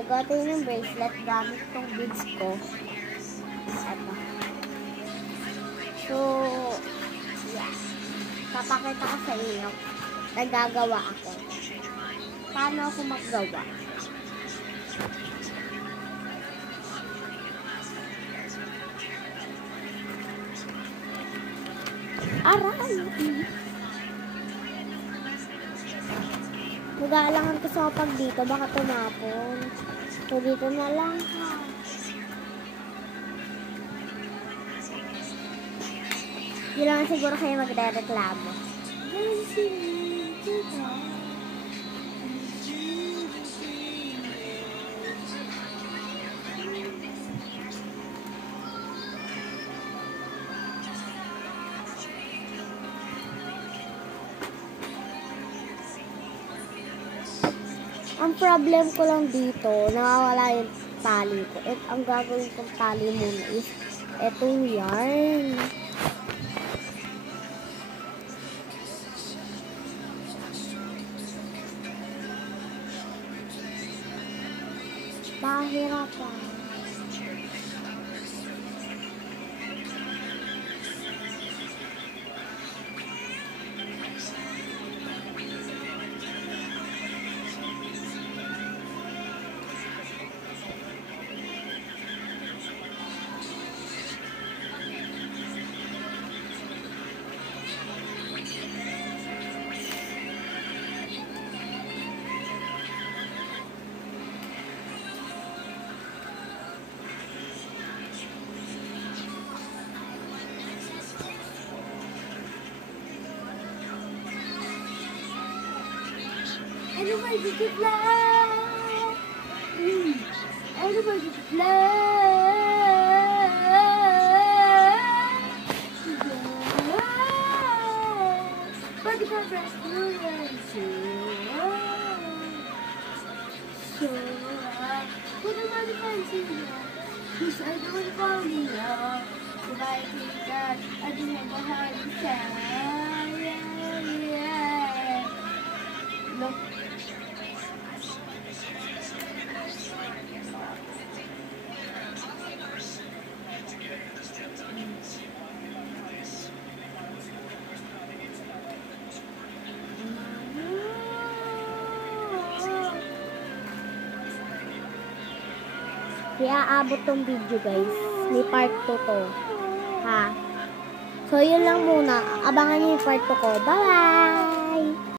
Gagawin yung bracelet gamit tong beads ko. Ito. So, yeah. Papakita ko sa inyo. Nagagawa ako. Paano ako maggawa? Aray! Mag-aalangan ko sa kapag dito, baka tumapon. So, dito na lang ha. Hindi lang siguro kayo magre-reklamo. Ang problem ko lang dito, nawawala yung tali ko. At ang gagawin kong tali muna is etong yarn. Pahirapan. Everybody to fly. Everybody to fly. Body compress, so put them on the fancy. Cause I don't want to fall in love. So I think that I didn't have a heart inside. Yeah. Look. Kaya abot tong video guys. May part 2 to. Ha? So yun lang muna. Abangan niyo yung part 2 ko. Bye!